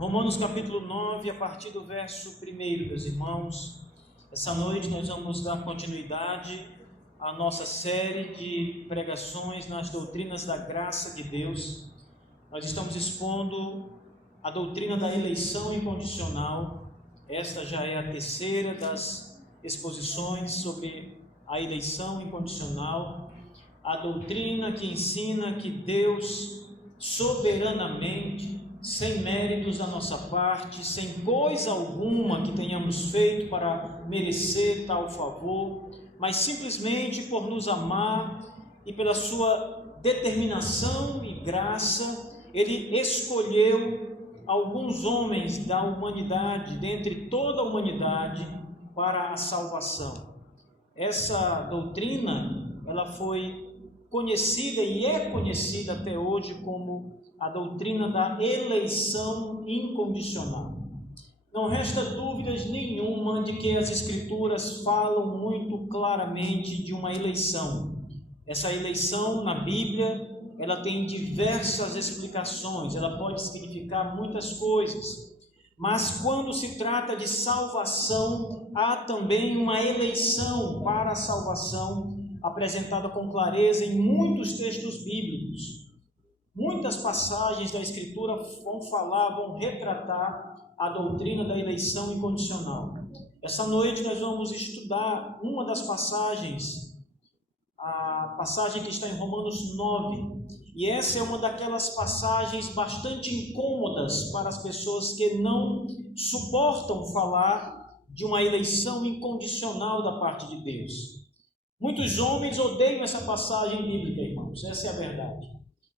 Romanos capítulo 9, a partir do verso 1, meus irmãos. Essa noite nós vamos dar continuidade à nossa série de pregações nas doutrinas da graça de Deus. Nós estamos expondo a doutrina da eleição incondicional. Esta já é a terceira das exposições sobre a eleição incondicional. A doutrina que ensina que Deus soberanamente, sem méritos da nossa parte, sem coisa alguma que tenhamos feito para merecer tal favor, mas simplesmente por nos amar e pela sua determinação e graça, Ele escolheu alguns homens da humanidade, dentre toda a humanidade, para a salvação. Essa doutrina, ela foi conhecida e é conhecida até hoje como a doutrina da eleição incondicional. Não resta dúvidas nenhuma de que as Escrituras falam muito claramente de uma eleição. Essa eleição na Bíblia, ela tem diversas explicações, ela pode significar muitas coisas. Mas quando se trata de salvação, há também uma eleição para a salvação apresentada com clareza em muitos textos bíblicos. Muitas passagens da Escritura vão retratar a doutrina da eleição incondicional. Essa noite nós vamos estudar uma das passagens, a passagem que está em Romanos 9. E essa é uma daquelas passagens bastante incômodas para as pessoas que não suportam falar de uma eleição incondicional da parte de Deus. Muitos homens odeiam essa passagem bíblica, irmãos, essa é a verdade.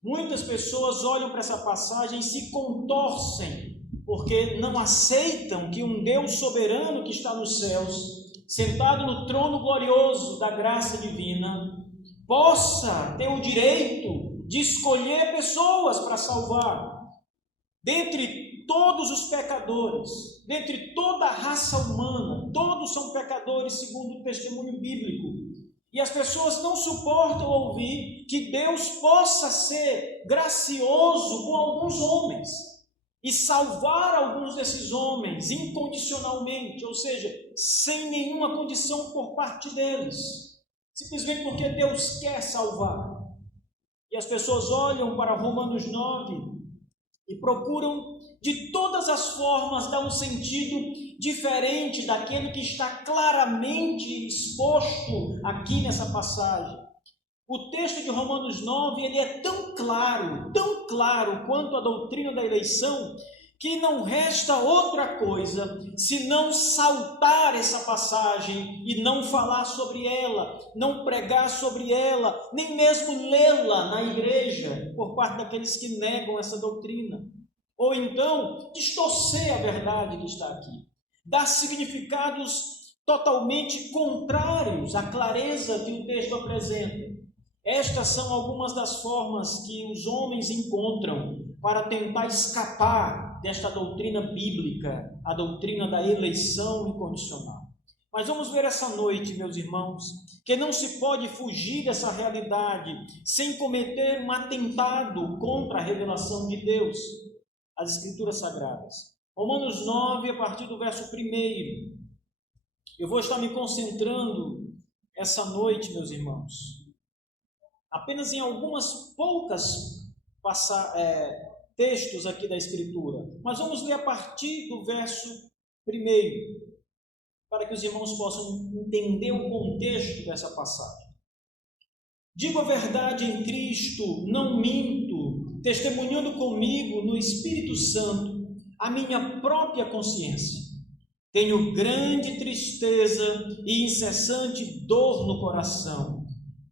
Muitas pessoas olham para essa passagem e se contorcem, porque não aceitam que um Deus soberano que está nos céus, sentado no trono glorioso da graça divina, possa ter o direito de escolher pessoas para salvar. Dentre todos os pecadores, dentre toda a raça humana, todos são pecadores segundo o testemunho bíblico. E as pessoas não suportam ouvir que Deus possa ser gracioso com alguns homens e salvar alguns desses homens incondicionalmente, ou seja, sem nenhuma condição por parte deles, simplesmente porque Deus quer salvar. E as pessoas olham para Romanos 9 e procuram de todas as formas dar um sentido diferente daquele que está claramente exposto aqui nessa passagem. O texto de Romanos 9, ele é tão claro quanto a doutrina da eleição, que não resta outra coisa senão saltar essa passagem e não falar sobre ela, não pregar sobre ela, nem mesmo lê-la na igreja por parte daqueles que negam essa doutrina. Ou então, distorcer a verdade que está aqui, dar significados totalmente contrários à clareza que o texto apresenta. Estas são algumas das formas que os homens encontram para tentar escapar desta doutrina bíblica, a doutrina da eleição incondicional. Mas vamos ver essa noite, meus irmãos, que não se pode fugir dessa realidade sem cometer um atentado contra a revelação de Deus, as Escrituras Sagradas. Romanos 9, a partir do verso 1. Eu vou estar me concentrando essa noite, meus irmãos, apenas em algumas poucas textos aqui da Escritura. Mas vamos ler a partir do verso 1, para que os irmãos possam entender o contexto dessa passagem. Digo a verdade em Cristo, não minto, testemunhando comigo no Espírito Santo a minha própria consciência. Tenho grande tristeza e incessante dor no coração,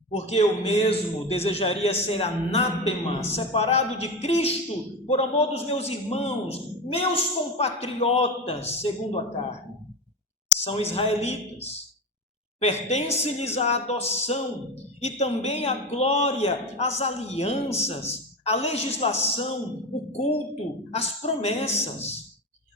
porque eu mesmo desejaria ser anátema, separado de Cristo, por amor dos meus irmãos, meus compatriotas, segundo a carne. São israelitas. Pertence-lhes a adoção e também a glória, as alianças, a legislação, o culto, as promessas.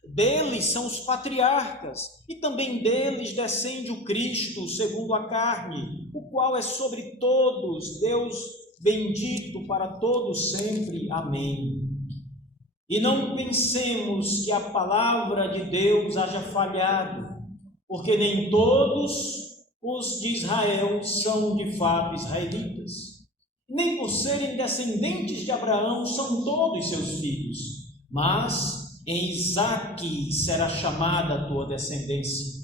Deles são os patriarcas, e também deles descende o Cristo, segundo a carne, o qual é sobre todos, Deus bendito para todos sempre. Amém. E não pensemos que a palavra de Deus haja falhado, porque nem todos os de Israel são de fato israelitas. Nem por serem descendentes de Abraão são todos seus filhos, mas em Isaque será chamada a tua descendência.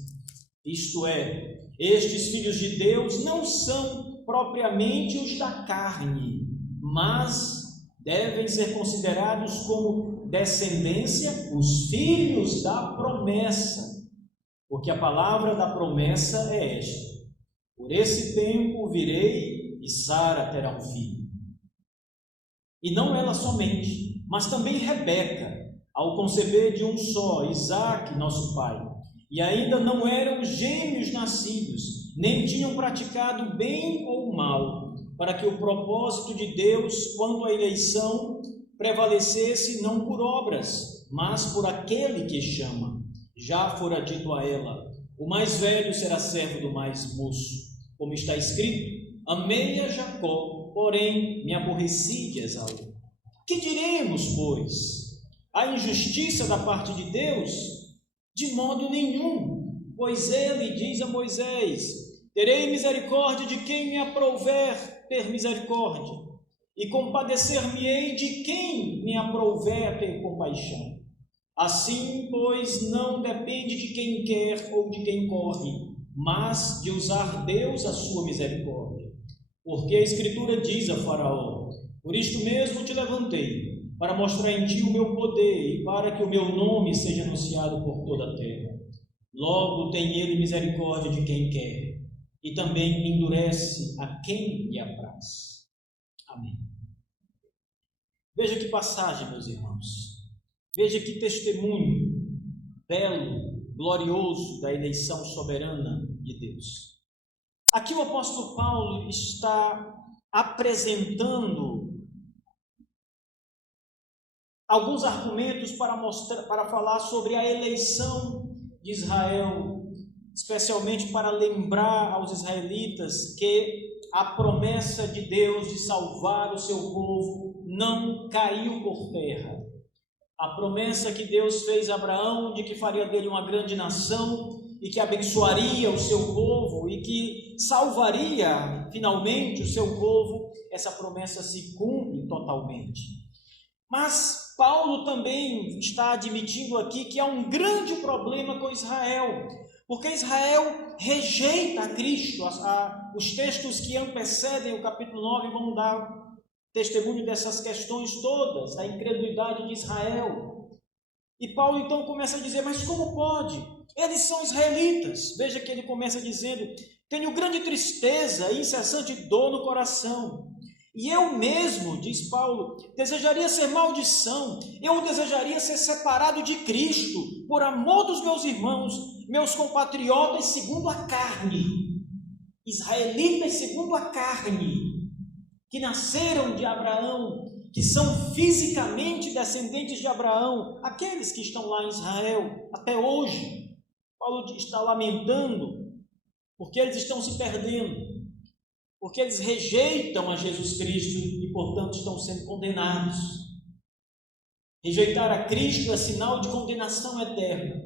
Isto é, estes filhos de Deus não são propriamente os da carne, mas devem ser considerados como descendência os filhos da promessa, porque a palavra da promessa é esta: por esse tempo virei e Sara terá um filho. E não ela somente, mas também Rebeca, ao conceber de um só, Isaque, nosso pai, e ainda não eram gêmeos nascidos, nem tinham praticado bem ou mal, para que o propósito de Deus quanto à eleição prevalecesse não por obras, mas por aquele que chama. Já fora dito a ela: o mais velho será servo do mais moço. Como está escrito: amei a Jacó, porém me aborreci de Esaú. Que diremos, pois? A injustiça da parte de Deus? De modo nenhum, pois ele diz a Moisés: terei misericórdia de quem me aprouver ter misericórdia, e compadecer-me-ei de quem me aprouver ter compaixão. Assim, pois, não depende de quem quer ou de quem corre, mas de usar Deus a sua misericórdia. Porque a Escritura diz a Faraó: por isto mesmo te levantei, para mostrar em ti o meu poder e para que o meu nome seja anunciado por toda a terra. Logo tem ele misericórdia de quem quer, e também endurece a quem lhe apraz. Amém. Veja que passagem, meus irmãos. Veja que testemunho belo, glorioso da eleição soberana de Deus. Aqui o apóstolo Paulo está apresentando alguns argumentos para falar sobre a eleição de Israel, especialmente para lembrar aos israelitas que a promessa de Deus de salvar o seu povo não caiu por terra. A promessa que Deus fez a Abraão de que faria dele uma grande nação e que abençoaria o seu povo e que salvaria finalmente o seu povo, essa promessa se cumpre totalmente. Mas Paulo também está admitindo aqui que há um grande problema com Israel, porque Israel rejeita a Cristo. Os textos que antecedem o capítulo 9 vão dar testemunho dessas questões todas, da incredulidade de Israel. E Paulo então começa a dizer: mas como pode? Eles são israelitas. Veja que ele começa dizendo: tenho grande tristeza e incessante dor no coração. E eu mesmo, diz Paulo, desejaria ser maldição, eu desejaria ser separado de Cristo, por amor dos meus irmãos, meus compatriotas segundo a carne, israelitas segundo a carne, que nasceram de Abraão, que são fisicamente descendentes de Abraão, aqueles que estão lá em Israel até hoje. Paulo está lamentando, porque eles estão se perdendo, porque eles rejeitam a Jesus Cristo e, portanto, estão sendo condenados. Rejeitar a Cristo é sinal de condenação eterna.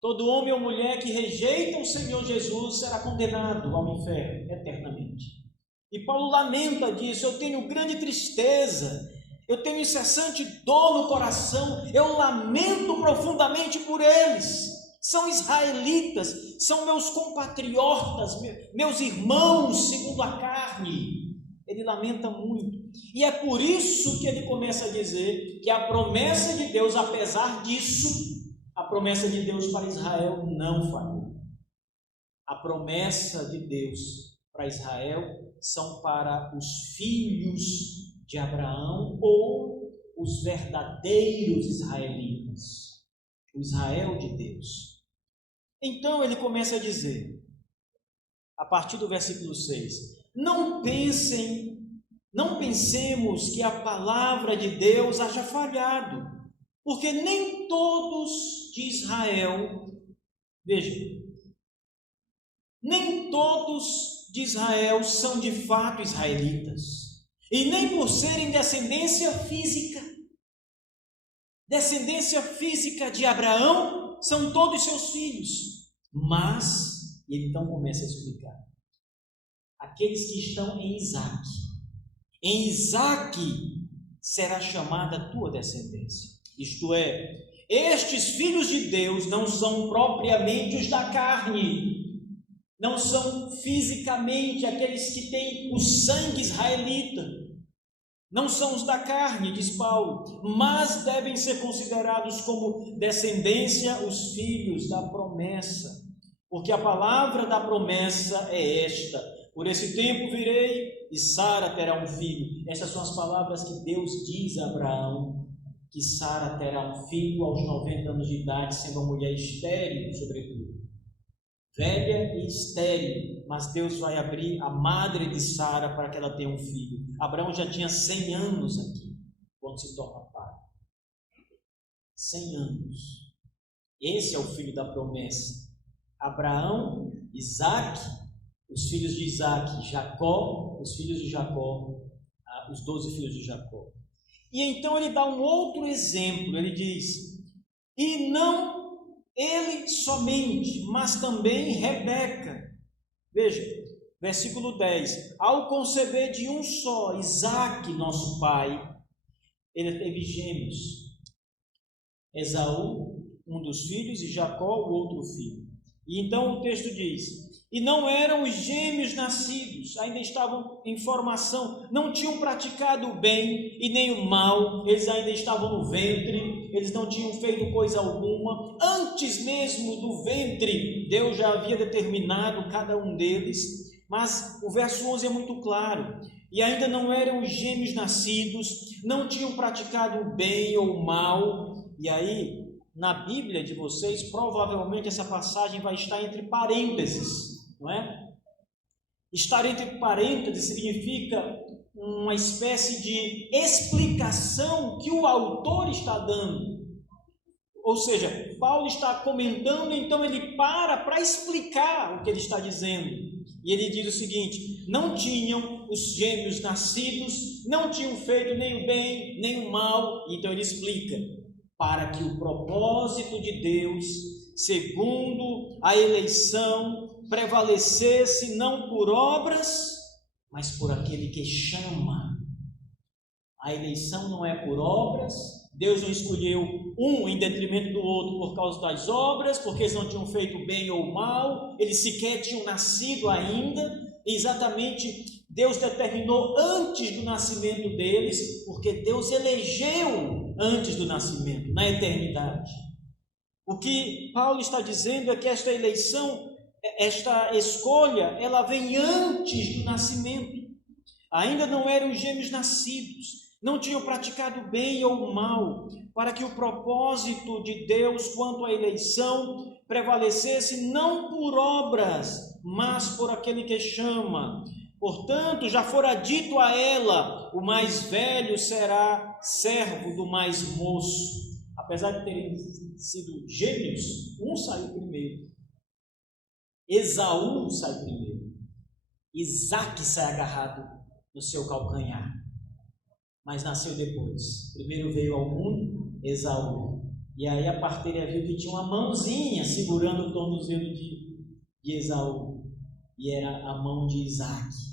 Todo homem ou mulher que rejeita o Senhor Jesus será condenado ao inferno eternamente. E Paulo lamenta disso: eu tenho grande tristeza, eu tenho incessante dor no coração, eu lamento profundamente por eles. São israelitas, são meus compatriotas, meus irmãos segundo a carne. Ele lamenta muito. E é por isso que ele começa a dizer que a promessa de Deus, apesar disso, a promessa de Deus para Israel não falhou. A promessa de Deus para Israel são para os filhos de Abraão, ou os verdadeiros israelitas, o Israel de Deus. Então ele começa a dizer, a partir do versículo 6, não pensemos que a palavra de Deus haja falhado, porque nem todos de Israel, veja, nem todos de Israel são de fato israelitas, e nem por serem descendência física. descendência física de Abraão são todos seus filhos, mas, e ele então começa a explicar, aqueles que estão em Isaque será chamada a tua descendência. Isto é, estes filhos de Deus não são propriamente os da carne, não são fisicamente aqueles que têm o sangue israelita, não são os da carne, diz Paulo, mas devem ser considerados como descendência os filhos da promessa, porque a palavra da promessa é esta: por esse tempo virei e Sara terá um filho. Essas são as palavras que Deus diz a Abraão, que Sara terá um filho aos 90 anos de idade, sendo uma mulher estéril, sobretudo, velha e estéril, mas Deus vai abrir a madre de Sara para que ela tenha um filho. Abraão já tinha 100 anos aqui, quando se torna pai. 100 anos. Esse é o filho da promessa. Abraão, Isaque, os filhos de Isaque, Jacó, os filhos de Jacó, os 12 filhos de Jacó. E então ele dá um outro exemplo, ele diz, e não ele somente, mas também Rebeca. Veja, versículo 10, ao conceber de um só, Isaque, nosso pai, ele teve gêmeos, Esaú, um dos filhos, e Jacó, o outro filho. E então o texto diz, e não eram os gêmeos nascidos, ainda estavam em formação, não tinham praticado o bem e nem o mal, eles ainda estavam no ventre, eles não tinham feito coisa alguma, antes mesmo do ventre, Deus já havia determinado cada um deles, mas o verso 11 é muito claro, e ainda não eram os gêmeos nascidos, não tinham praticado o bem ou o mal, e aí, na Bíblia de vocês, provavelmente essa passagem vai estar entre parênteses, não é? Estar entre parênteses significa uma espécie de explicação que o autor está dando. Ou seja, Paulo está comentando, então ele para explicar o que ele está dizendo. E ele diz o seguinte, não tinham os gêmeos nascidos, não tinham feito nem o bem, nem o mal. Então ele explica, para que o propósito de Deus, segundo a eleição, prevalecesse não por obras, mas por aquele que chama. A eleição não é por obras, Deus não escolheu um em detrimento do outro por causa das obras, porque eles não tinham feito bem ou mal, eles sequer tinham nascido ainda, exatamente Deus determinou antes do nascimento deles, porque Deus elegeu antes do nascimento, na eternidade. O que Paulo está dizendo é que esta eleição, esta escolha, ela vem antes do nascimento. Ainda não eram gêmeos nascidos, não tinham praticado bem ou mal, para que o propósito de Deus quanto à eleição prevalecesse não por obras, mas por aquele que chama. Portanto, já fora dito a ela, o mais velho será servo do mais moço. Apesar de terem sido gêmeos, um saiu primeiro. Esaú sai primeiro. Isaque sai agarrado no seu calcanhar. Mas nasceu depois. Primeiro veio ao mundo Esaú. E aí a parteira viu que tinha uma mãozinha segurando o tornozelo de Esaú. E era a mão de Isaque.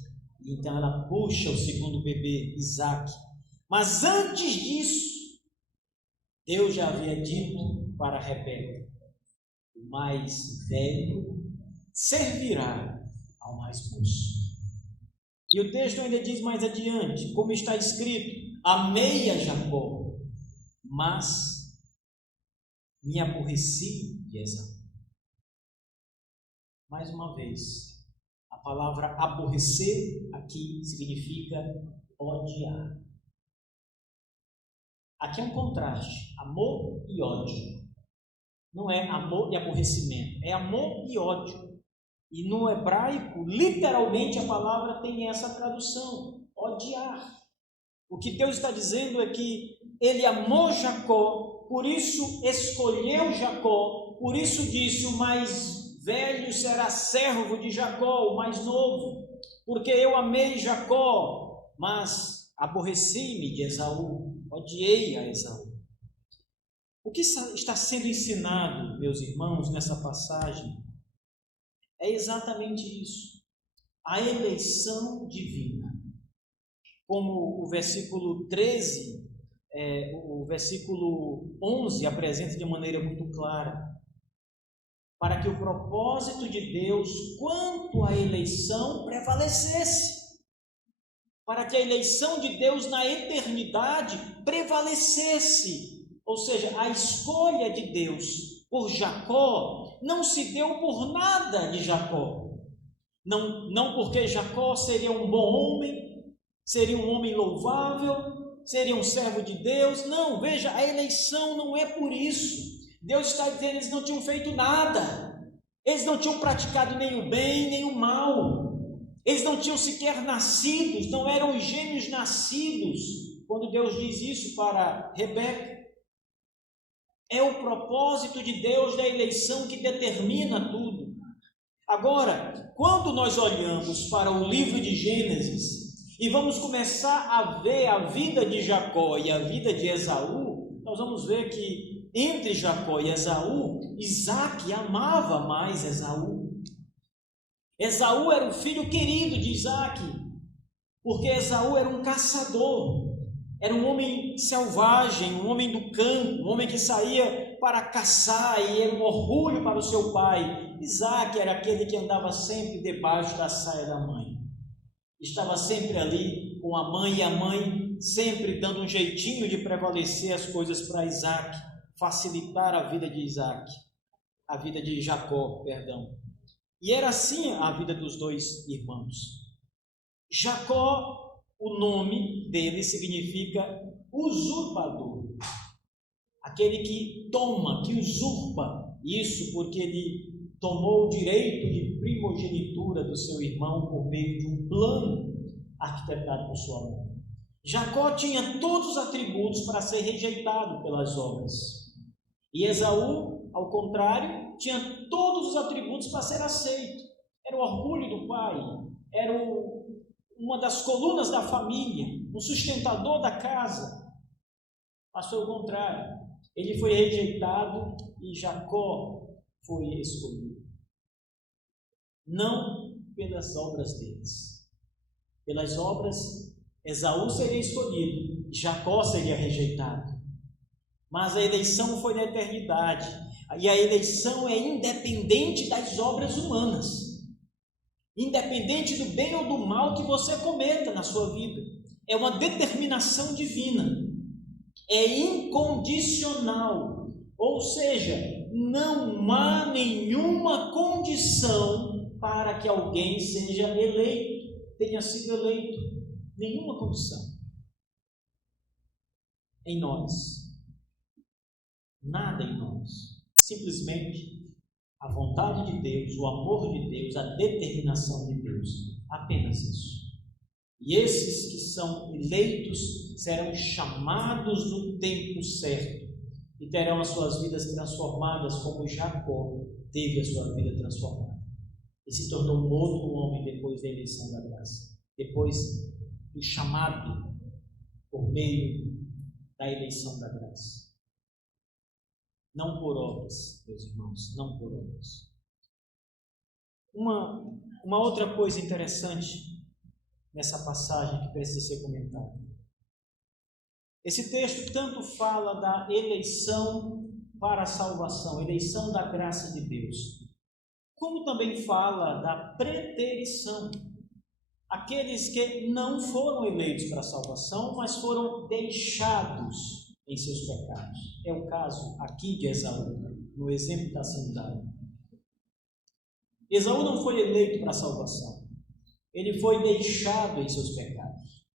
Então ela puxa o segundo bebê, Isaque. Mas antes disso, Deus já havia dito para Rebeca, o mais velho servirá ao mais moço. E o texto ainda diz mais adiante, como está escrito, amei a Jacó, mas me aborreci de Esaú. Mais uma vez, a palavra aborrecer aqui significa odiar. Aqui é um contraste, amor e ódio. Não é amor e aborrecimento, é amor e ódio. E no hebraico, literalmente, a palavra tem essa tradução, odiar. O que Deus está dizendo é que ele amou Jacó, por isso escolheu Jacó, por isso disse, o mais velho será servo de Jacó, o mais novo, porque eu amei Jacó, mas aborreci-me de Esaú, odiei a Esaú. O que está sendo ensinado, meus irmãos, nessa passagem é exatamente isso: a eleição divina. Como o versículo 13, o versículo 11 apresenta de maneira muito clara, para que o propósito de Deus quanto à eleição prevalecesse, para que a eleição de Deus na eternidade prevalecesse, ou seja, a escolha de Deus por Jacó não se deu por nada de Jacó, não porque Jacó seria um bom homem, seria um homem louvável, seria um servo de Deus. Não, veja, a eleição não é por isso. Deus está dizendo que eles não tinham feito nada, eles não tinham praticado nem o bem nem o mal, eles não tinham sequer nascidos, não eram gêmeos nascidos, quando Deus diz isso para Rebeca. É o propósito de Deus da eleição que determina tudo. Agora, quando nós olhamos para o livro de Gênesis e vamos começar a ver a vida de Jacó e a vida de Esaú, nós vamos ver que entre Jacó e Esaú, Isaque amava mais Esaú. Esaú era o filho querido de Isaque, porque Esaú era um caçador, era um homem selvagem, um homem do campo, um homem que saía para caçar e era um orgulho para o seu pai. Isaque era aquele que andava sempre debaixo da saia da mãe, estava sempre ali com a mãe, e a mãe sempre dando um jeitinho de prevalecer as coisas para Isaque, facilitar a vida de Isaque, a vida de Jacó, perdão. E era assim a vida dos dois irmãos. Jacó, o nome dele significa usurpador, aquele que toma, que usurpa, isso porque ele tomou o direito de primogenitura do seu irmão por meio de um plano arquitetado por sua mãe. Jacó tinha todos os atributos para ser rejeitado pelas obras, e Esaú, ao contrário, tinha todos os atributos para ser aceito. Era o orgulho do pai, era uma das colunas da família, um sustentador da casa. Mas foi o contrário, ele foi rejeitado e Jacó foi escolhido. Não pelas obras deles. Pelas obras, Esaú seria escolhido, Jacó seria rejeitado. Mas a eleição foi na eternidade, e a eleição é independente das obras humanas, independente do bem ou do mal que você cometa na sua vida. É uma determinação divina, é incondicional, ou seja, não há nenhuma condição para que alguém seja eleito, tenha sido eleito, nenhuma condição em nós. Nada em nós, simplesmente a vontade de Deus, o amor de Deus, a determinação de Deus, apenas isso. E esses que são eleitos serão chamados no tempo certo e terão as suas vidas transformadas, como Jacó teve a sua vida transformada e se tornou um outro homem depois da eleição da graça, depois do chamado por meio da eleição da graça. Não por obras, meus irmãos, não por obras. Uma outra coisa interessante nessa passagem que precisa ser comentada. Esse texto tanto fala da eleição para a salvação, eleição da graça de Deus, como também fala da preterição. Aqueles que não foram eleitos para a salvação, mas foram deixados em seus pecados. É o caso aqui de Esaú, no exemplo que está sendo dado. Esaú não foi eleito para a salvação, ele foi deixado em seus pecados.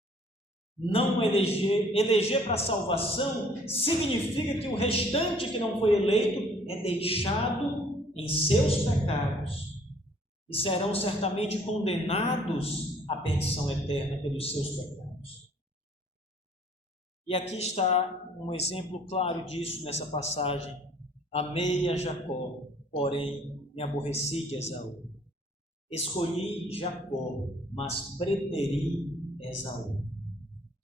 Não eleger para a salvação significa que o restante que não foi eleito é deixado em seus pecados e serão certamente condenados à perdição eterna pelos seus pecados. E aqui está um exemplo claro disso nessa passagem. Amei a Jacó, porém me aborreci de Esaú. Escolhi Jacó, mas preteri Esaú.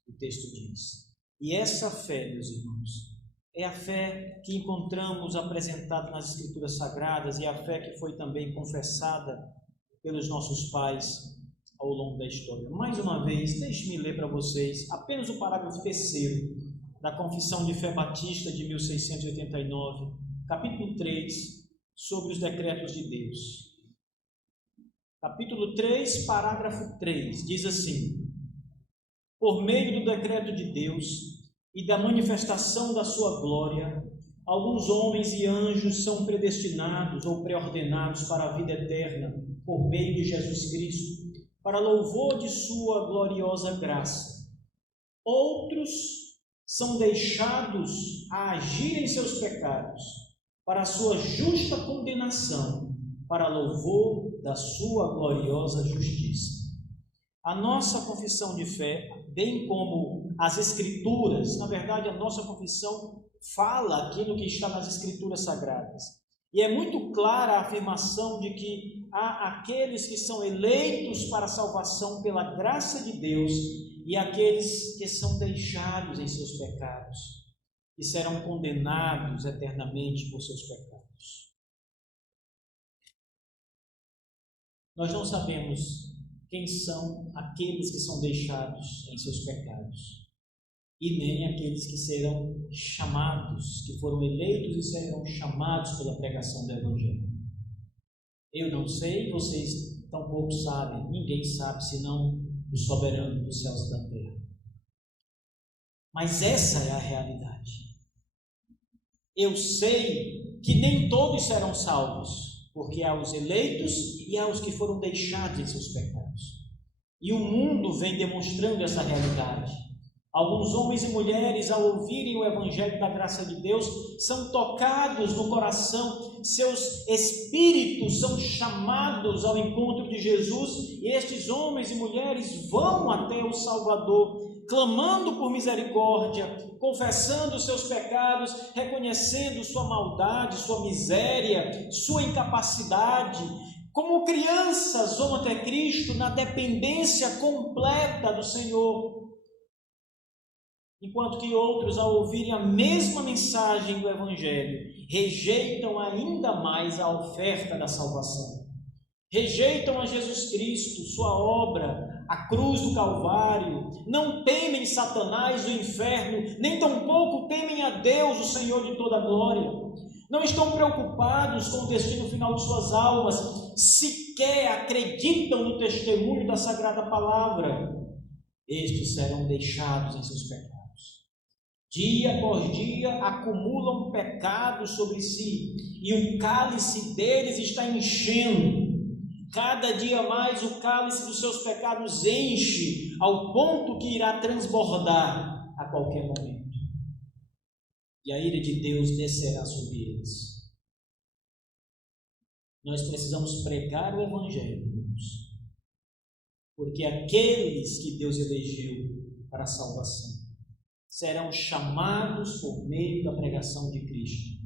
O texto diz. E essa fé, meus irmãos, É a fé que encontramos apresentada nas Escrituras Sagradas e a fé que foi também confessada pelos nossos pais ao longo da história. Mais uma vez, deixe-me ler para vocês apenas o parágrafo 3º da Confissão de Fé Batista de 1689, capítulo 3, sobre os decretos de Deus. Capítulo 3, parágrafo 3, diz assim: por meio do decreto de Deus e da manifestação da sua glória, alguns homens e anjos são predestinados ou preordenados para a vida eterna por meio de Jesus Cristo, para louvor de sua gloriosa graça. Outros são deixados a agir em seus pecados, para a sua justa condenação, para louvor da sua gloriosa justiça. A nossa confissão de fé, bem como as Escrituras, na verdade a nossa confissão fala aquilo que está nas Escrituras Sagradas. E é muito clara a afirmação de que há aqueles que são eleitos para a salvação pela graça de Deus e aqueles que são deixados em seus pecados, que serão condenados eternamente por seus pecados. Nós não sabemos quem são aqueles que são deixados em seus pecados, e nem aqueles que serão chamados, que foram eleitos e serão chamados pela pregação do Evangelho. Eu não sei, vocês tampouco sabem, ninguém sabe senão o soberano dos céus e da terra. Mas essa é a realidade. Eu sei que nem todos serão salvos, porque há os eleitos e há os que foram deixados em seus pecados. E o mundo vem demonstrando essa realidade. Alguns homens e mulheres, ao ouvirem o Evangelho da graça de Deus, são tocados no coração, seus espíritos são chamados ao encontro de Jesus, e estes homens e mulheres vão até o Salvador, clamando por misericórdia, confessando os seus pecados, reconhecendo sua maldade, sua miséria, sua incapacidade, como crianças vão até Cristo na dependência completa do Senhor. Enquanto que outros, ao ouvirem a mesma mensagem do Evangelho, rejeitam ainda mais a oferta da salvação. Rejeitam a Jesus Cristo, sua obra, a cruz do Calvário, não temem Satanás, o inferno, nem tampouco temem a Deus, o Senhor de toda a glória. Não estão preocupados com o destino final de suas almas, sequer acreditam no testemunho da Sagrada Palavra. Estes serão deixados em seus pecados. Dia após dia acumulam pecados sobre si, e o cálice deles está enchendo. Cada dia mais o cálice dos seus pecados enche, ao ponto que irá transbordar a qualquer momento. E a ira de Deus descerá sobre eles. Nós precisamos pregar o Evangelho, irmãos, porque aqueles que Deus elegeu para a salvação serão chamados por meio da pregação de Cristo.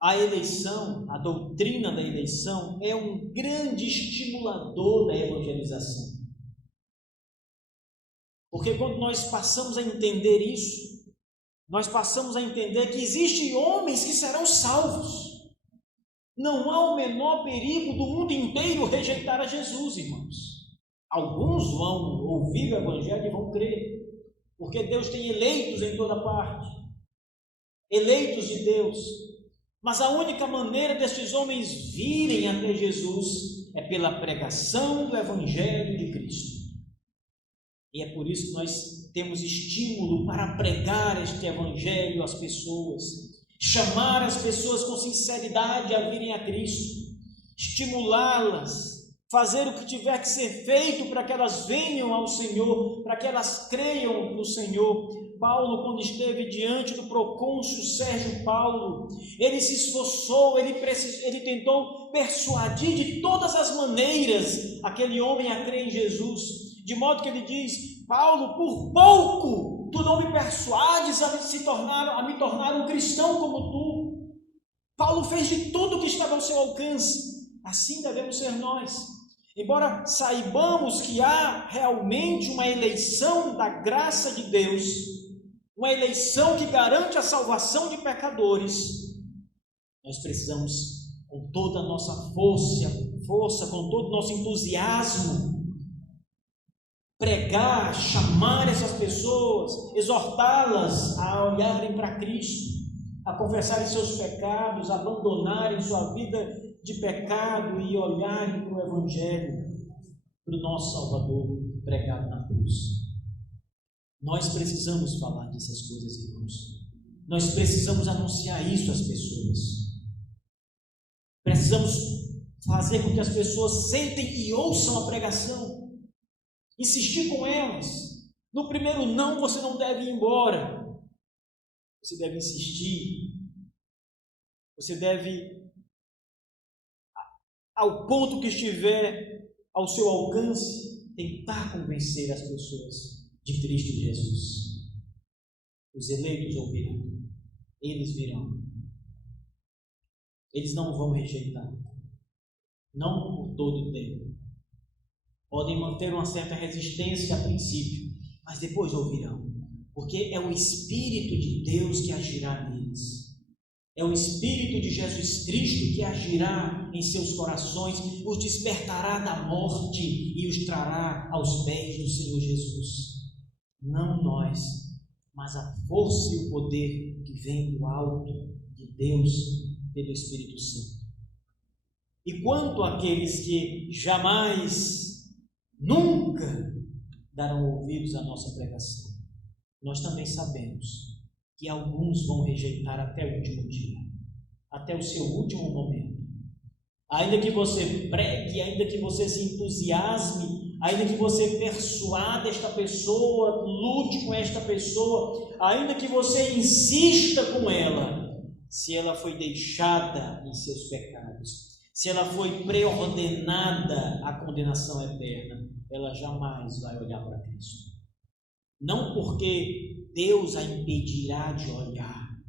A eleição, a doutrina da eleição é um grande estimulador da evangelização. Porque quando nós passamos a entender isso, nós passamos a entender que existem homens que serão salvos. Não há o menor perigo do mundo inteiro rejeitar a Jesus, irmãos. Alguns vão ouvir o Evangelho e vão crer, porque Deus tem eleitos em toda parte, eleitos de Deus. Mas a única maneira destes homens virem até Jesus é pela pregação do Evangelho de Cristo. E é por isso que nós temos estímulo para pregar este Evangelho às pessoas, chamar as pessoas com sinceridade a virem a Cristo, estimulá-las, fazer o que tiver que ser feito para que elas venham ao Senhor, para que elas creiam no Senhor. Paulo, quando esteve diante do procônsul Sérgio Paulo, ele se esforçou, ele tentou persuadir de todas as maneiras aquele homem a crer em Jesus, de modo que ele diz: Paulo, por pouco tu não me persuades a me tornar um cristão como tu. Paulo fez de tudo o que estava ao seu alcance. Assim devemos ser nós. Embora saibamos que há realmente uma eleição da graça de Deus, uma eleição que garante a salvação de pecadores, nós precisamos, com toda a nossa força, com todo o nosso entusiasmo, pregar, chamar essas pessoas, exortá-las a olharem para Cristo, a confessarem seus pecados, a abandonarem sua vida de pecado e olharem para o Evangelho, para o nosso Salvador pregado na cruz. Nós precisamos falar dessas coisas, irmãos. Nós precisamos anunciar isso às pessoas. Precisamos fazer com que as pessoas sentem e ouçam a pregação. Insistir com elas. No primeiro não, você não deve ir embora. Você deve insistir. Você deve, ao ponto que estiver ao seu alcance, tentar convencer as pessoas de Cristo Jesus. Os eleitos ouvirão. Eles virão. Eles não vão rejeitar. Não por todo o tempo. Podem manter uma certa resistência a princípio, mas depois ouvirão, porque é o Espírito de Deus que agirá neles. É o Espírito de Jesus Cristo que agirá em seus corações, os despertará da morte e os trará aos pés do Senhor Jesus. Não nós, mas a força e o poder que vem do alto de Deus pelo Espírito Santo. E quanto àqueles que jamais, nunca darão ouvidos à nossa pregação, nós também sabemos que alguns vão rejeitar até o último dia, até o seu último momento. Ainda que você pregue, ainda que você se entusiasme, ainda que você persuada esta pessoa, lute com esta pessoa, ainda que você insista com ela, se ela foi deixada em seus pecados, se ela foi preordenada à condenação eterna, ela jamais vai olhar para Cristo. Não porque Deus a impedirá de olhar,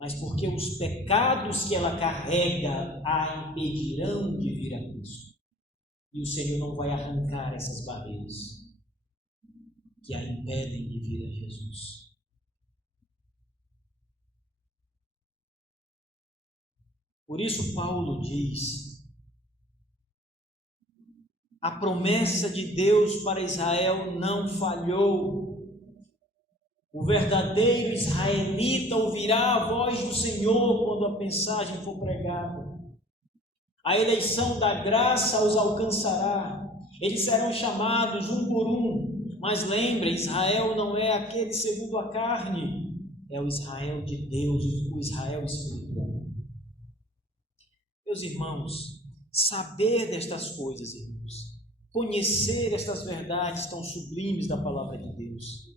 mas porque os pecados que ela carrega a impedirão de vir a Cristo. E o Senhor não vai arrancar essas barreiras que a impedem de vir a Jesus. Por isso Paulo diz: a promessa de Deus para Israel não falhou. O verdadeiro israelita ouvirá a voz do Senhor quando a mensagem for pregada. A eleição da graça os alcançará. Eles serão chamados um por um. Mas lembre, Israel não é aquele segundo a carne. É o Israel de Deus, o Israel espiritual. Meus irmãos, saber destas coisas, irmãos, conhecer estas verdades tão sublimes da palavra de Deus,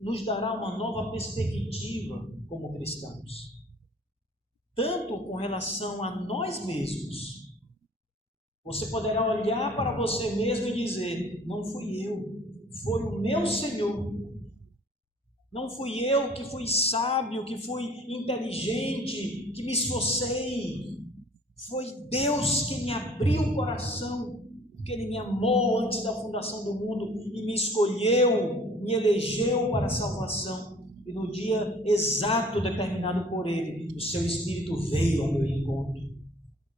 nos dará uma nova perspectiva como cristãos, tanto com relação a nós mesmos. Você poderá olhar para você mesmo e dizer: não fui eu, foi o meu Senhor. Não fui eu que fui sábio, que fui inteligente, que me esforcei. Foi Deus que me abriu o coração, porque Ele me amou antes da fundação do mundo e me escolheu, me elegeu para a salvação. E no dia exato determinado por Ele, o Seu Espírito veio ao meu encontro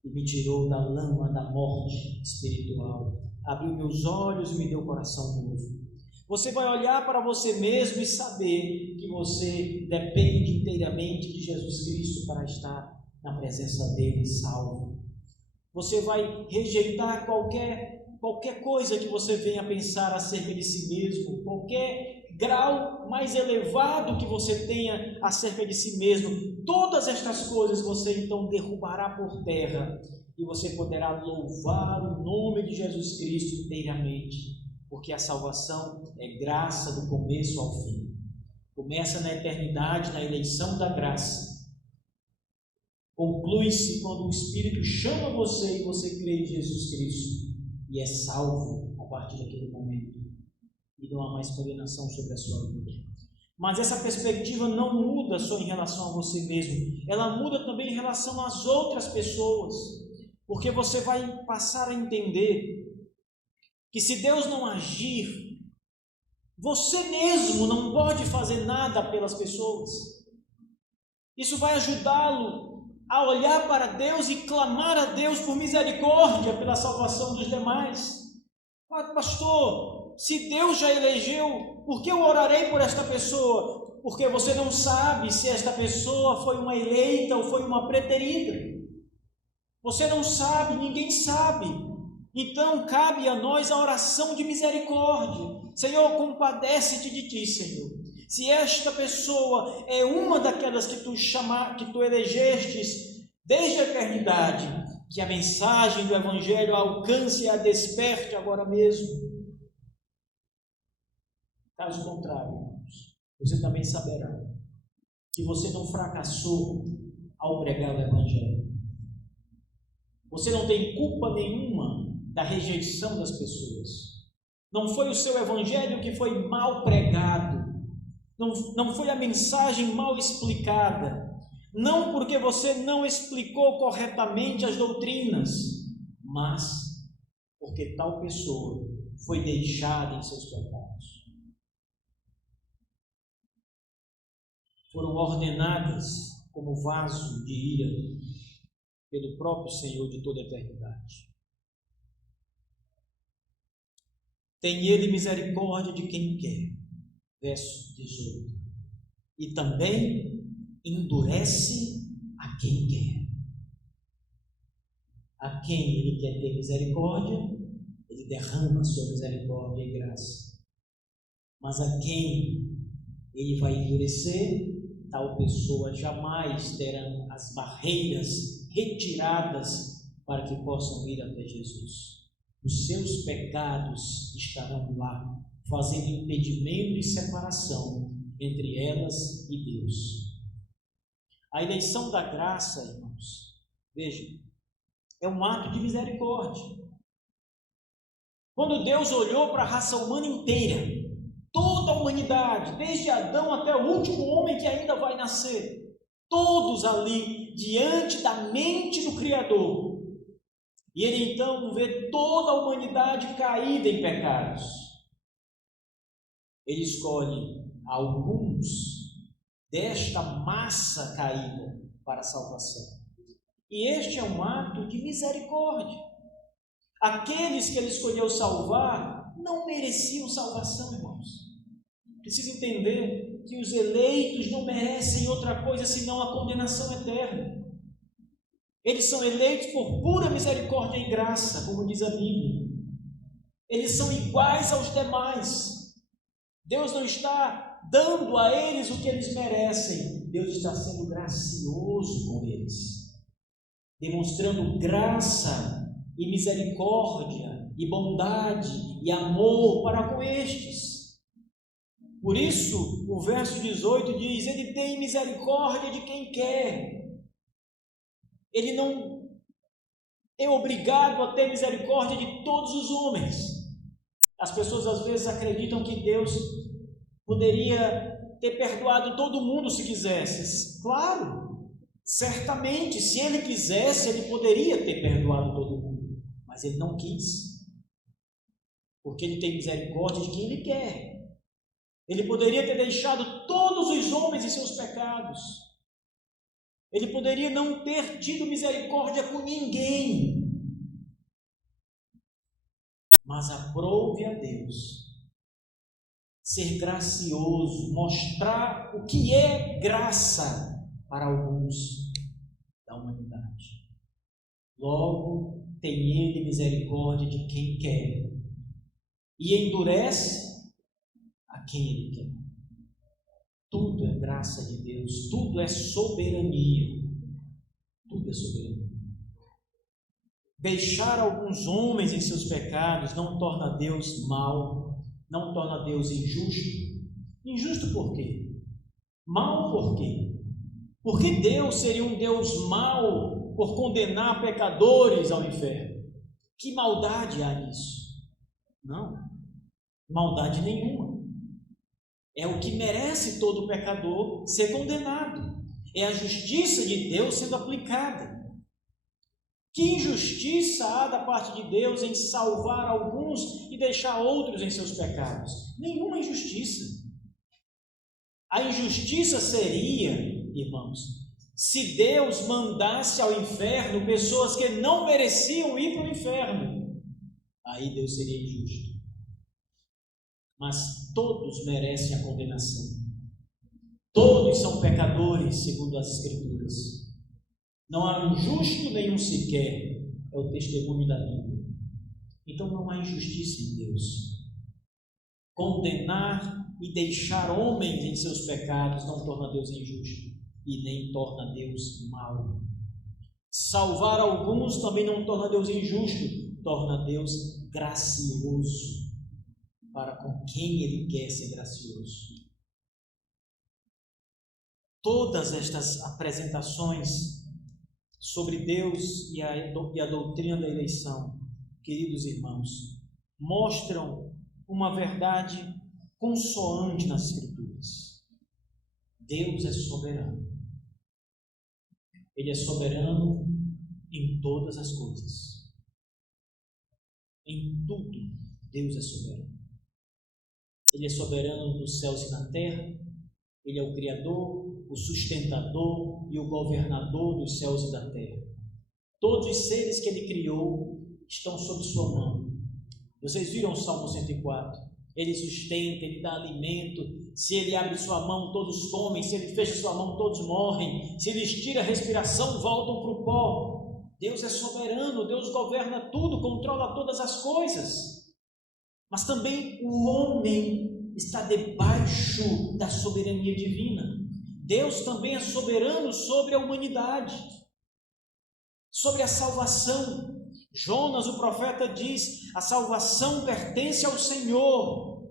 e me tirou da lama da morte espiritual, abriu meus olhos e me deu um coração novo. Você vai olhar para você mesmo e saber que você depende inteiramente de Jesus Cristo para estar na presença dele salvo. Você vai rejeitar qualquer coisa que você venha pensar acerca de si mesmo, qualquer grau mais elevado que você tenha acerca de si mesmo. Todas estas coisas você então derrubará por terra e você poderá louvar o nome de Jesus Cristo inteiramente, porque a salvação é graça do começo ao fim. Começa na eternidade, na eleição da graça. Conclui-se quando o Espírito chama você e você crê em Jesus Cristo e é salvo a partir daquele momento. E não há mais condenação sobre a sua vida. Mas essa perspectiva não muda só em relação a você mesmo. Ela muda também em relação às outras pessoas. Porque você vai passar a entender que se Deus não agir, Você mesmo não pode fazer nada pelas pessoas. Isso vai ajudá-lo a olhar para Deus e clamar a Deus por misericórdia pela salvação dos demais. Pastor, se Deus já elegeu, por que eu orarei por esta pessoa? Porque você não sabe se esta pessoa foi uma eleita ou foi uma preterida. Você não sabe, ninguém sabe. Então cabe a nós a oração de misericórdia. Senhor, compadece-te de ti, Senhor. Se esta pessoa é uma daquelas que tu elegestes desde a eternidade, que a mensagem do Evangelho alcance e a desperte agora mesmo. Caso contrário, irmãos, você também saberá que você não fracassou ao pregar o Evangelho. Você não tem culpa nenhuma da rejeição das pessoas. Não foi o seu Evangelho que foi mal pregado. Não foi a mensagem mal explicada. Não porque você não explicou corretamente as doutrinas, mas porque tal pessoa foi deixada em seus pecados. Foram ordenadas como vaso de ira pelo próprio Senhor de toda a eternidade. Tem Ele misericórdia de quem quer. Verso 18. E também endurece a quem quer. A quem Ele quer ter misericórdia, Ele derrama a sua misericórdia e graça. Mas a quem Ele vai endurecer, tal pessoa jamais terá as barreiras retiradas para que possam ir até Jesus. Os seus pecados estarão lá, fazendo impedimento e separação entre elas e Deus. A eleição da graça, irmãos, vejam, é um ato de misericórdia. Quando Deus olhou para a raça humana inteira, toda a humanidade, desde Adão até o último homem que ainda vai nascer, todos ali diante da mente do Criador, e Ele então vê toda a humanidade caída em pecados. Ele escolhe alguns desta massa caída para a salvação. E este é um ato de misericórdia. Aqueles que Ele escolheu salvar não mereciam salvação, irmãos. Precisa entender que os eleitos não merecem outra coisa senão a condenação eterna. Eles são eleitos por pura misericórdia e graça, como diz a Bíblia. Eles são iguais aos demais. Deus não está dando a eles o que eles merecem. Deus está sendo gracioso com eles, demonstrando graça e misericórdia e bondade e amor para com estes. Por isso, o verso 18 diz: Ele tem misericórdia de quem quer. Ele não é obrigado a ter misericórdia de todos os homens. As pessoas às vezes acreditam que Deus poderia ter perdoado todo mundo se quisesse. Claro, certamente, se Ele quisesse, Ele poderia ter perdoado todo mundo. Mas Ele não quis. Porque Ele tem misericórdia de quem Ele quer. Ele poderia ter deixado todos os homens em seus pecados. Ele poderia não ter tido misericórdia com ninguém. Mas aprove a Deus ser gracioso, mostrar o que é graça para alguns da humanidade. Logo, tem Ele misericórdia de quem quer e endurece a quem Ele quer. Tudo é graça de Deus, tudo é soberania. Tudo é soberania. Deixar alguns homens em seus pecados não torna Deus mau, não torna Deus injusto. Injusto por quê? Mau por quê? Porque Deus seria um Deus mau por condenar pecadores ao inferno. Que maldade há nisso? Não, maldade nenhuma. É o que merece todo pecador ser condenado. É a justiça de Deus sendo aplicada. Que injustiça há da parte de Deus em salvar alguns e deixar outros em seus pecados. Nenhuma injustiça. A injustiça seria, irmãos, se Deus mandasse ao inferno pessoas que não mereciam ir para o inferno. Aí Deus seria injusto. Mas todos merecem a condenação. Todos são pecadores, segundo as Escrituras. Não há um justo nenhum sequer, é o testemunho da Bíblia. Então não há injustiça em Deus. Condenar e deixar homens em seus pecados não torna Deus injusto e nem torna Deus mau. Salvar alguns também não torna Deus injusto, torna Deus gracioso para com quem Ele quer ser gracioso. Todas estas apresentações sobre Deus e a doutrina da eleição, queridos irmãos, mostram uma verdade consoante nas Escrituras. Deus é soberano. Ele é soberano em todas as coisas. Em tudo, Deus é soberano. Ele é soberano nos céus e na terra. Ele é o Criador, o sustentador e o governador dos céus e da terra. Todos os seres que Ele criou estão sob sua mão. Vocês viram o Salmo 104? Ele sustenta, Ele dá alimento. Se Ele abre sua mão, todos comem. Se Ele fecha sua mão, todos morrem. Se Ele estira a respiração, voltam para o pó. Deus é soberano, Deus governa tudo, controla todas as coisas. Mas também o homem está debaixo da soberania divina. Deus também é soberano sobre a humanidade, sobre a salvação. Jonas, o profeta, diz: a salvação pertence ao Senhor.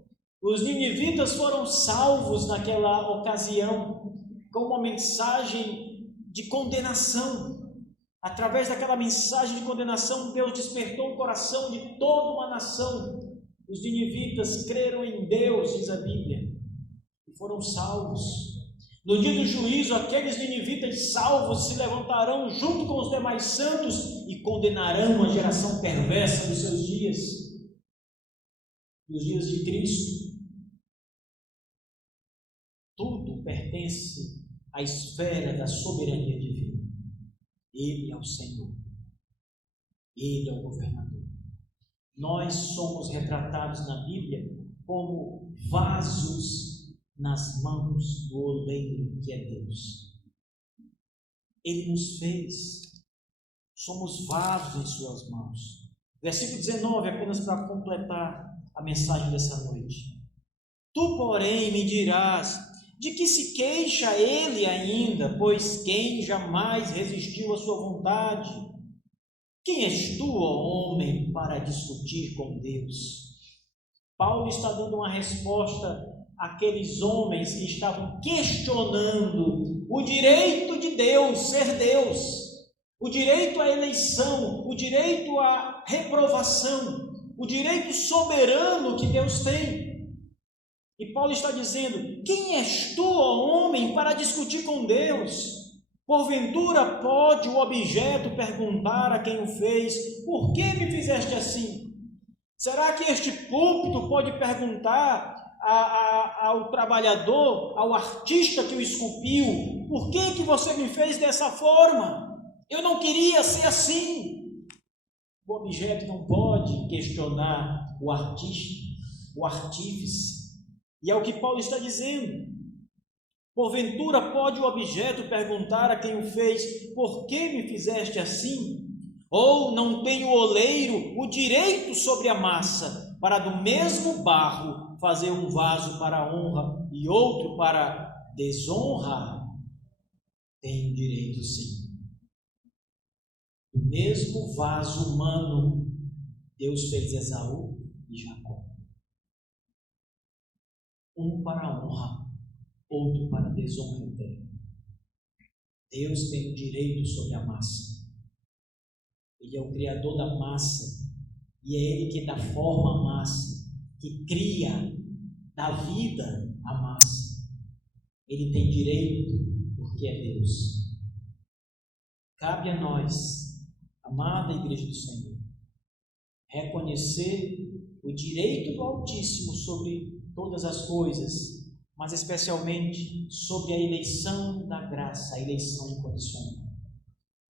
Os ninivitas foram salvos naquela ocasião com uma mensagem de condenação. Através daquela mensagem de condenação, Deus despertou o coração de toda uma nação. Os ninivitas creram em Deus, diz a Bíblia, e foram salvos. No dia do juízo, aqueles ninivitas salvos se levantarão junto com os demais santos e condenarão a geração perversa dos seus dias, nos dias de Cristo. Tudo pertence à esfera da soberania divina. Ele é o Senhor. Ele é o governador. Nós somos retratados na Bíblia como vasos nas mãos do oleiro que é Deus. Ele nos fez, somos vasos em suas mãos. Versículo 19, apenas para completar a mensagem dessa noite. Tu, porém, me dirás, de que se queixa ele ainda, pois quem jamais resistiu à sua vontade? Quem és tu, ó homem, para discutir com Deus? Paulo está dando uma resposta àqueles homens que estavam questionando o direito de Deus ser Deus, o direito à eleição, o direito à reprovação, o direito soberano que Deus tem. E Paulo está dizendo: quem és tu, ó homem, para discutir com Deus? Porventura pode o objeto perguntar a quem o fez: por que me fizeste assim? Será que este púlpito pode perguntar ao trabalhador, ao artista que o esculpiu: por que você me fez dessa forma? Eu não queria ser assim. O objeto não pode questionar o artista, o artífice. E é o que Paulo está dizendo. Porventura pode o objeto perguntar a quem o fez: por que me fizeste assim? Ou não tem o oleiro o direito sobre a massa, para do mesmo barro fazer um vaso para honra e outro para desonra? Tem o direito, sim. O mesmo vaso humano, Deus fez Esaú e Jacó. Um para honra, outro para desonra eterna. Deus tem o direito sobre a massa. Ele é o Criador da massa, e é Ele que dá forma à massa, que cria, dá vida à massa. Ele tem direito, porque é Deus. Cabe a nós, amada Igreja do Senhor, reconhecer o direito do Altíssimo sobre todas as coisas, mas especialmente sobre a eleição da graça, a eleição incondicional.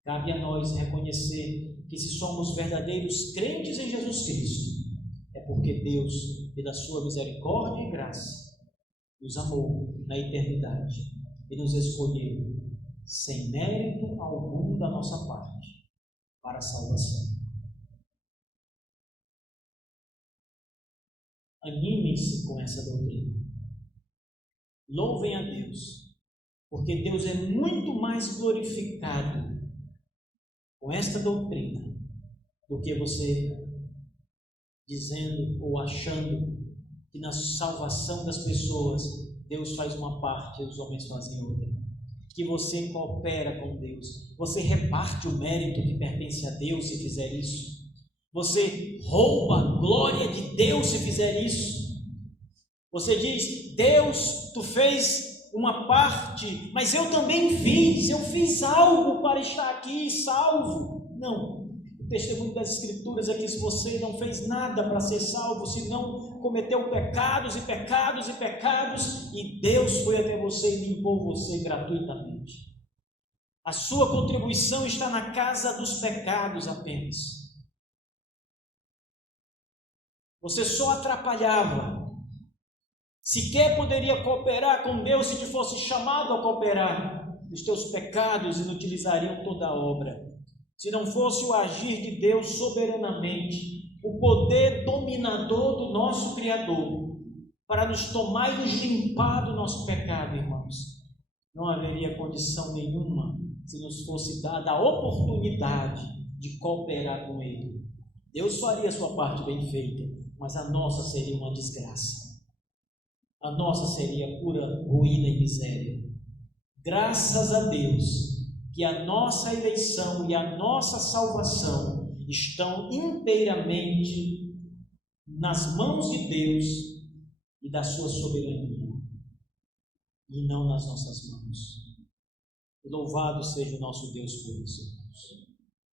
Cabe a nós reconhecer que se somos verdadeiros crentes em Jesus Cristo, é porque Deus, pela sua misericórdia e graça, nos amou na eternidade e nos escolheu, sem mérito algum da nossa parte, para a salvação. Animem-se com essa doutrina. Louvem a Deus, porque Deus é muito mais glorificado com esta doutrina do que você dizendo ou achando que na salvação das pessoas Deus faz uma parte e os homens fazem outra. Que você coopera com Deus, você reparte o mérito que pertence a Deus se fizer isso. Você rouba a glória de Deus se fizer isso. Você diz: Deus, tu fez uma parte, mas eu também fiz. Eu fiz algo para estar aqui salvo. Não. O testemunho das Escrituras é que se você não fez nada para ser salvo, se não cometeu pecados e pecados e pecados, e Deus foi até você e limpou você gratuitamente. A sua contribuição está na casa dos pecados apenas. Você só atrapalhava. Sequer poderia cooperar com Deus se te fosse chamado a cooperar. Os teus pecados inutilizariam toda a obra. Se não fosse o agir de Deus soberanamente, o poder dominador do nosso Criador, para nos tomar e nos limpar do nosso pecado, irmãos, não haveria condição nenhuma se nos fosse dada a oportunidade de cooperar com Ele. Deus faria a sua parte bem feita, mas a nossa seria uma desgraça. A nossa seria pura ruína e miséria. Graças a Deus que a nossa eleição e a nossa salvação estão inteiramente nas mãos de Deus e da sua soberania, e não nas nossas mãos. Louvado seja o nosso Deus por isso.